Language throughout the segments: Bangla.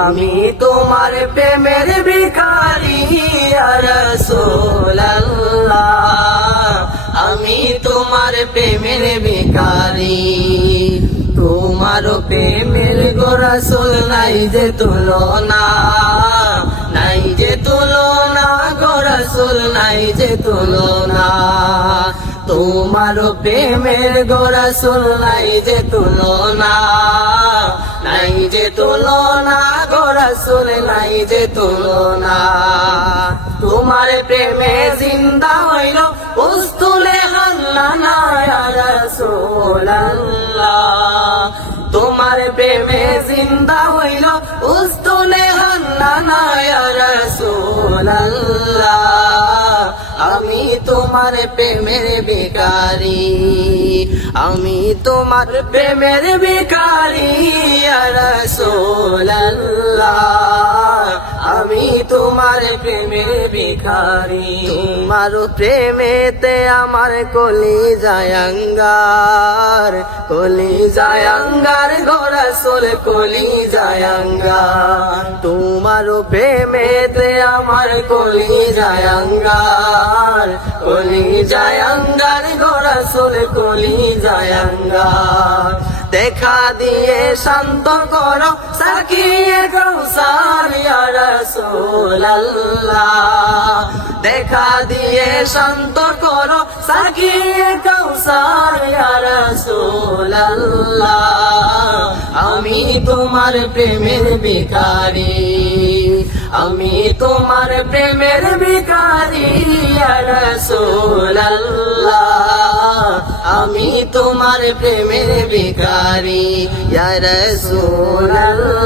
আমি তোমার প্রেমের ভিখারি ইয়া রাসূলুল্লাহ, আমি তোমার প্রেমের ভিখারি। তোমার প্রেমের গো রাসূল নাই যে তুলনা, নাই যে তুলনা গো রাসূল নাই যে তুলনা। তোমার প্রেমের গো রাসূল নাই যে তুলনা, নাই যে তুলনা গো রাসূল নাই যে তুলনা। তোমার প্রেমে জিন্দা হইল উস্তুলে হাল্লানা ইয়া রাসূলুল্লাহ, তোমার প্রেমে জিন্দা হইল উস্তুলে হাল্লানা ইয়া রাসূলুল্লাহ, আমি তোমার প্রেমের ভিখারি, আমি তোমার প্রেমের ভিখারি ইয়া রাসূলুল্লাহ, আমি তোমার প্রেমের ভিখারি। তোমার প্রেমেতে আমার কলিজায় আঙ্গার, কলিজায় আঙ্গার গো রাসূল কলিজায় আঙ্গার। তোমার প্রেমেতে আমার কলিজায় আঙ্গার, কলিজায় আঙ্গার গো রাসূল কলিজায় আঙ্গার। দেখা দিয়ে শান্ত করো সাকিয়ে কাউসার ইয়া রাসূলুল্লাহ, দেখা দিয়ে শান্ত করো সাকিয়ে কাউসার ইয়া রাসূলুল্লাহ, আমি তোমার প্রেমের ভিখারি, আমি তোমার প্রেমের ভিখারি ইয়া রাসূলুল্লাহ, আমি তোমার প্রেমের ভিখারি ইয়া রাসূলুল্লাহ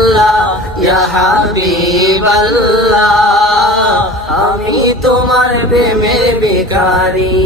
ইয়া হাবিবাল্লাহ, আমি তোমার প্রেমের ভিখারি।